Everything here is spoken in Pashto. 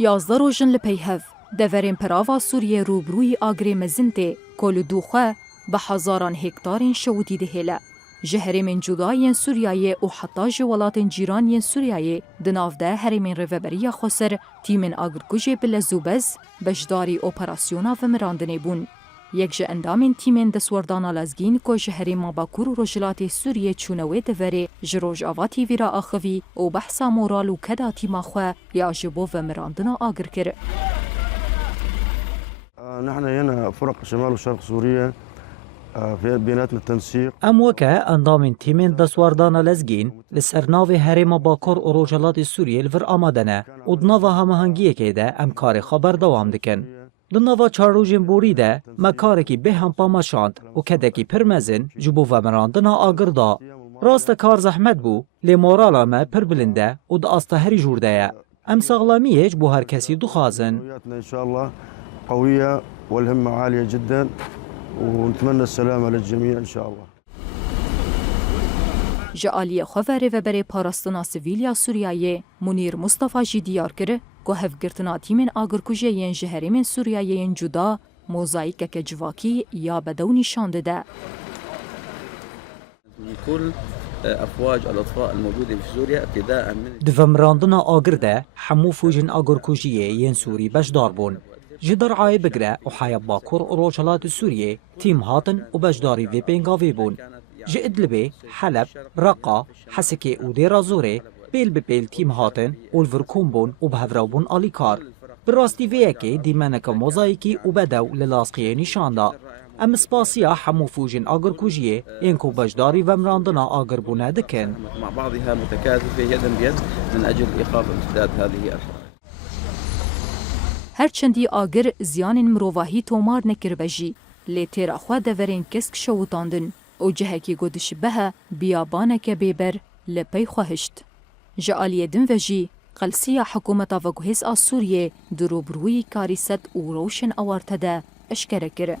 11 روژن لپیهف دورین پراوا سوریه روبروی آگری مزنته کل دوخه به هزاران هکتارین شوتی دهیله. جهرمین جداین سوریای و حتی جوالات جیرانین سوریای دنافده هرمین روبریا خسر تیمن آگرکوژه بلزوبز بجداری اپراسیونا و مراندنه بون. یک جه اندامین تیمن دسوردانا لزگین که جهرم باکور و رجلات سوریه چونوه دوره جروج آواتی ویرا آخوی و بحثا مورال و کدا تیما خواه یا جبو و مراندنا آگر کر. نحن هنا فرق شمال وشرق سوريا في بيناتنا التنسيق. ام وکه اندام تیمین دسواردانا لزگین لسرناو هرم باکور و رجلات سوریه لور آمادنه و دناوا هماهنگیه که ده ام کار خبر دوام دکن. دناوا چار روزین بوری ده مکاره کی به هم پاماشاند و کده کی پرمزن جبو و مراندنا آگر دا. راست کار زحمت بو لی مورالا ما پر بلنده و دا آستا هری جورده ام ساغلامیه جبو هر کسی دو خازن. ان شاء الله قوية والهمة عالية جدا ونتمنى السلامة للجميع ان شاء الله. جالی خواره و بر پاراستنا سویلیا سوریای منیر مصطفی جی دیار کرد که هفگرتنا تیمن آگرکوژه ین جهرمین سوریای ین جدا موزاییک که جواکی یا بدونی شانده ده. كل افواج الاطفاء الموجوده في سوريا ابتداء من دفمراندنا آگر ده حمو فوجن آگرکوژیه ین سوری بجدار بون. جدر عای بگره و حیاب باکور و روچلات سوریه تیم هاتن و بجداری وی پینگاوی بون. جه ادلبه، حلب، رقا، حسکه و دیر زوره بیل بپیل تیم هاتن و الورکون بون و بهوراو بون آلیکار. براستی ویه که دیمنک موزاییکی و بدو للاسقیه نشانده. ام سپاسیا حمو فوجن آگرکوژیه اینکو بجداری و مراندنا آگر بونه دکن. مع بعضها متكاتفه يدا بيد من اجل ايقاف امتداد هذه الحرب. هرچندی آگر زیان مروواهی تومار نکر بجی لی تیرا خواه دورین کسک شوتاندن او جهکی گودش به بیابانک بیبر لپی خواهشت. جعالی دن وجی قلسیا حکومت و گوهز آسوریه دروبروی کاریست و روشن آورتده اشکره کره.